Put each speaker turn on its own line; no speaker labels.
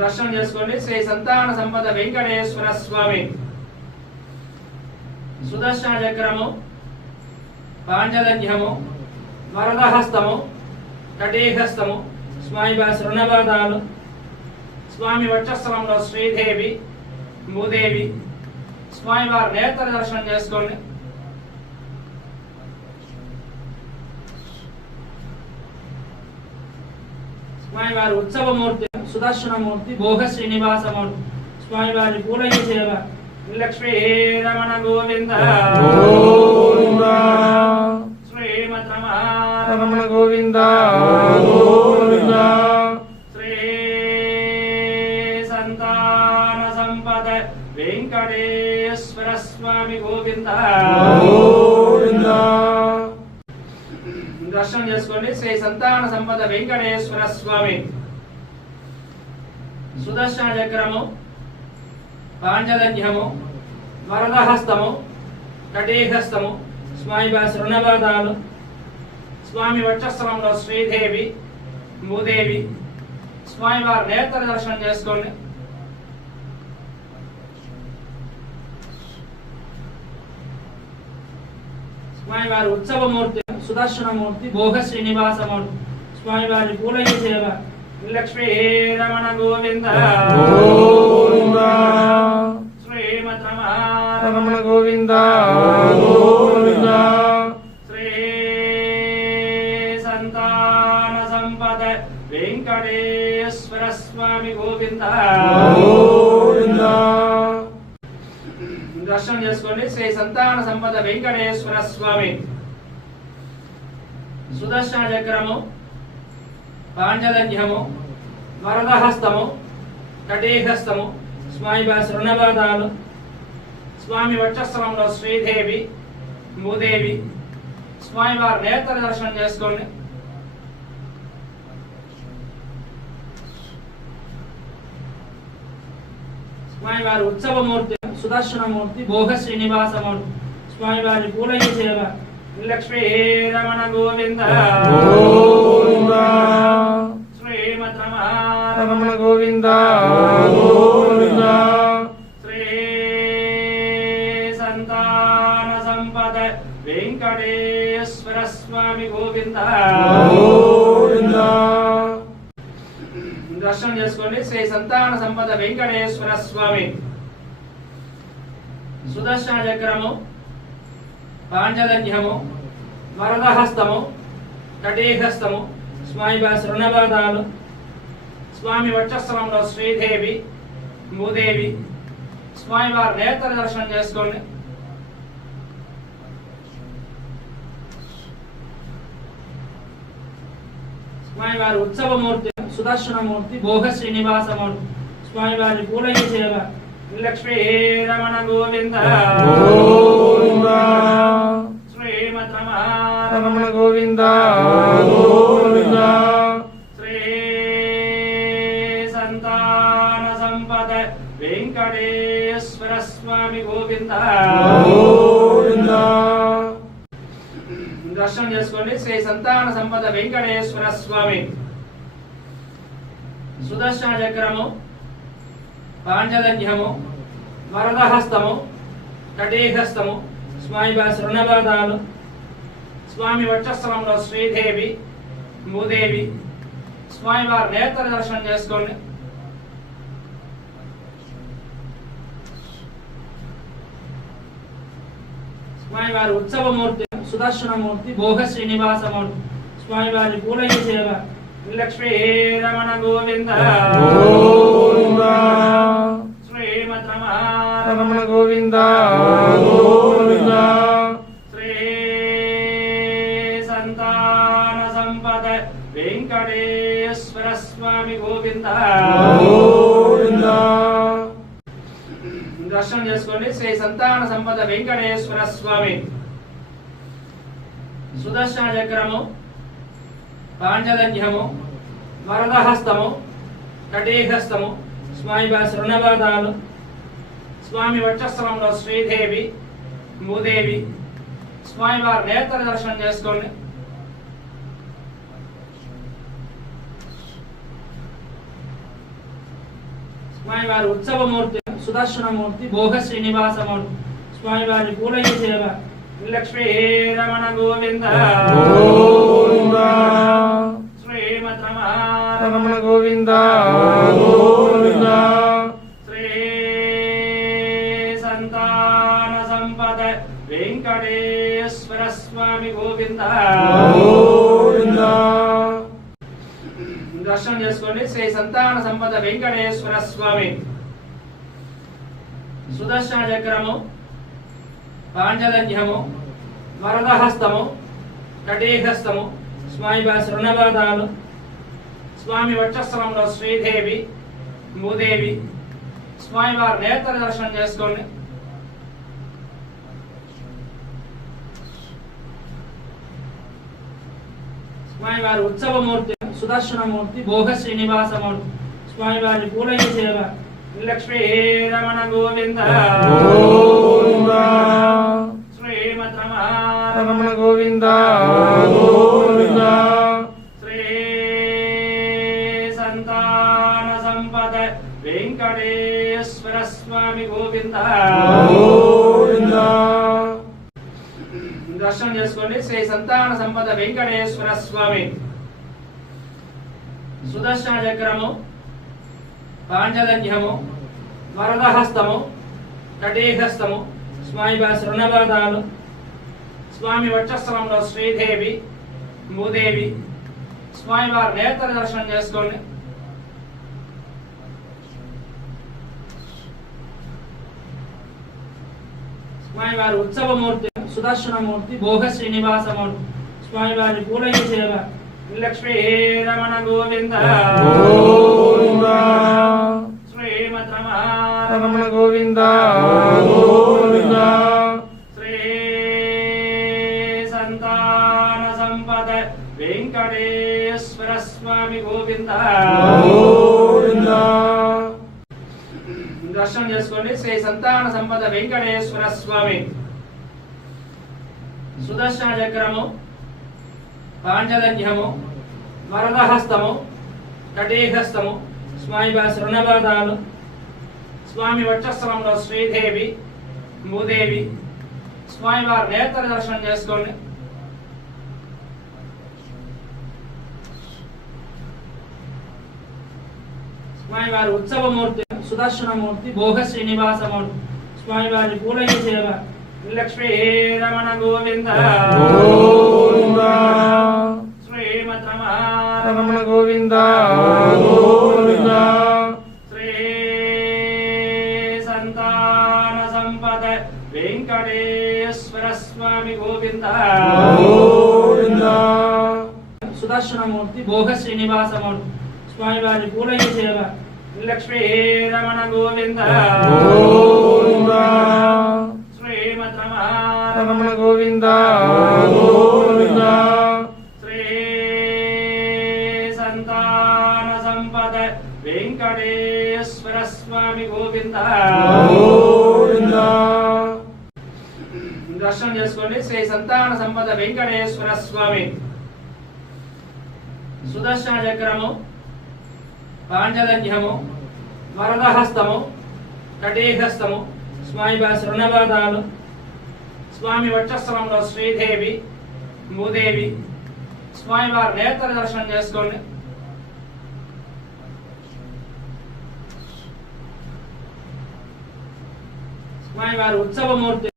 దర్శనం చేసుకోండి. శ్రీ సంతాన సంపద వెంకటేశ్వర స్వామి. సుదర్శన చక్రము పాంచజన్యము వరదహస్తము కటీహస్తము స్వామి వారి స్వామి వక్షస్థలంలో శ్రీదేవి భూదేవి స్వామి వారి నేత్ర దర్శనం చేసుకోండి. స్వామి వారి ఉత్సవమూర్తి సుదర్శనమూర్తి భోగ శ్రీనివాసమూర్తి స్వామి వారి పూలయ్య సేవ లక్ష్మీ రమణ గోవింద.
రమణ గోవింద
శ్రీ సంతాన సంపద వెంకటేశ్వర స్వామి గోవింద. దర్శనం చేసుకోండి. శ్రీ సంతాన సంపద వెంకటేశ్వర స్వామి సుదర్శన చక్రము పాంచజన్యము వరదహస్తము కటీహస్తము స్వామి వారి స్వామి వక్షస్థలంలో శ్రీదేవి భూదేవి స్వామి వారి నేత్ర దర్శనం చేసుకోండి. స్వామి వారి ఉత్సవమూర్తి సుదర్శనమూర్తి భోగ శ్రీనివాసమూర్తి స్వామి వారి పూలయ్య సేవ లక్ష్మీ రమణ గోవింద.
గోవింద.
శ్రీమద్
రమణ గోవింద. గోవింద.
శ్రీ సంతాన సంపద వెంకటేశ్వర స్వామి గోవింద.
గోవింద.
దర్శనం చేసుకోండి. శ్రీ సంతాన సంపద వెంకటేశ్వర స్వామి సుదర్శన చక్రము. పాంచజన్యము వరదహస్తము కటేహస్తము స్వామి వారి స్వామి వక్షస్థలంలో శ్రీదేవి భూదేవి స్వామి వారి నేత్ర దర్శనం చేసుకోండి. స్వామి వారి ఉత్సవమూర్తి సుదర్శనమూర్తి భోగ శ్రీనివాసమూర్తి స్వామి వారి పూలయ్య సేవ లక్ష్మీ రమణ గోవింద శ్రీమద్
రమణ గోవింద గోవింద.
శ్రీ సంతాన సంపద వెంకటేశ్వర స్వామి గోవింద
గోవింద
దర్శనం చేసుకోండి. శ్రీ సంతాన సంపద వెంకటేశ్వర స్వామి సుదర్శన చక్రము పాంచజన్యము వరదహస్తము కటీహస్తము స్వామి శృణపాదాలు స్వామి వక్షస్థలంలో శ్రీదేవి భూదేవి స్వామి వారి నేత్ర దర్శనం చేసుకోండి. స్వామి వారి ఉత్సవమూర్తి సుదర్శనమూర్తి భోగ శ్రీనివాసమూర్తి స్వామి వారి పూలయ్య సేవ లక్ష్మీ రమణ గోవింద. దర్శనం చేసుకోండి. శ్రీ సంతాన సంపద వెంకటేశ్వర స్వామి. సుదర్శన చక్రము పాంచజన్యము వరదహస్తము కటేహస్తము స్వామి వారి స్వామి వక్షస్థలంలో శ్రీదేవి భూదేవి స్వామి వారి నేత్ర దర్శనం చేసుకోండి. స్వామి వారి ఉత్సవమూర్తి సుదర్శనమూర్తి భోగ శ్రీనివాసమూర్తి స్వామి వారి పూలయ్య సేవ లక్ష్మీ రమణ గోవింద.
గోవింద.
శ్రీమద్
రమణ గోవింద. గోవింద.
శ్రీ సంతాన సంపద వెంకటేశ్వర స్వామి గోవింద.
గోవింద.
దర్శనం చేసుకోండి. శ్రీ సంతాన సంపద వెంకటేశ్వర స్వామి సుదర్శన చక్రము పాంచజన్యము వరదహస్తము కటీహస్తము స్వామి శృణవాదాలు స్వామి వక్షస్థలంలో శ్రీదేవి భూదేవి స్వామి వారి నేత్ర దర్శనం చేసుకోండి. స్వామివారి ఉత్సవమూర్తి సుదర్శనమూర్తి భోగ శ్రీనివాసమూర్తి స్వామివారి పూలయ్య సేవ లక్ష్మీ రమణ గోవింద. శ్రీమత్ రమణ
రమణ గోవింద. గోవింద.
శ్రీ సంతాన సంపద వెంకటేశ్వర స్వామి గోవింద.
గోవింద
దర్శనం చేసుకోండి. శ్రీ సంతాన సంపద వెంకటేశ్వర స్వామి సుదర్శన చక్రము. పాంచజన్యము వరదహస్తము కటీహస్తము స్వామి వారి శృణపాదాలు స్వామి వక్షస్థలంలో శ్రీదేవి భూదేవి స్వామి వారి నేత్ర దర్శనం చేసుకోండి. స్వామివారి ఉత్సవమూర్తి సుదర్శనమూర్తి భోగ శ్రీనివాసమూర్తి స్వామివారి పూలయ్య సేవ లక్ష్మీ రమణ గోవింద రమణ
రమణ గోవింద గోవింద
శ్రీ సంతాన సంపద వెంకటేశ్వర స్వామి గోవింద
గోవింద
దర్శనం చేసుకోండి. శ్రీ సంతాన సంపద వెంకటేశ్వర స్వామి. సుదర్శన చక్రము పాంచజన్యము వరదహస్తము కటీహస్తము స్వామి వారి శృణపాదాలు స్వామి వక్షస్థలంలో శ్రీదేవి భూదేవి స్వామి వారి నేత్ర దర్శనం చేసుకోండి స్వామి వారి ఉత్సవమూర్తి సుదర్శనమూర్తి భోగ శ్రీనివాసమూర్తి స్వామి వారి పూలయ్య సేవ లక్ష్మీ రమణ గోవింద.
గోవింద.
శ్రీమత్ రమణ
రమణ గోవింద. గోవింద.
శ్రీ సంతాన సంపద వెంకటేశ్వర స్వామి గోవింద.
గోవింద.
దర్శనం చేసుకోండి. శ్రీ సంతాన సంపద వెంకటేశ్వర స్వామి సుదర్శన చక్రము. పాంచజన్యము వరదహస్తము కటీహస్తము స్వామి శృణపాదాలు స్వామి వక్షస్థలంలో శ్రీదేవి భూదేవి స్వామి వారి నేత్ర దర్శనం చేసుకోండి. స్వామి వారి ఉత్సవమూర్తి సుదర్శనమూర్తి భోగ శ్రీనివాసమూర్తి స్వామి వారి పూలయ్య సేవ లక్ష్మీ రమణ గోవింద శ్రీమత్ రమణ
గోవింద గోవింద
శ్రీ సంతాన సంపద వెంకటేశ్వర స్వామి గోవింద
గోవింద
సుదర్శనమూర్తి భోగ శ్రీనివాసమూర్తి స్వామి వారి పూలయ్య సేవ లక్ష్మీ రమణ గోవింద
గోవింద
రమణ
గోవింద. గోవింద.
శ్రీ సంతాన సంపద వెంకటేశ్వర స్వామి గోవింద.
గోవింద
దర్శనం చేసుకోండి. శ్రీ సంతాన సంపద వెంకటేశ్వర స్వామి సుదర్శన చక్రము పాంచజన్యము వరదహస్తము కటీహస్తము స్వామి శృణపాదాలు స్వామి వక్షస్థలంలో శ్రీదేవి భూదేవి స్వామి వారి నేత్ర దర్శనం చేసుకోండి స్వామి వారి ఉత్సవమూర్తి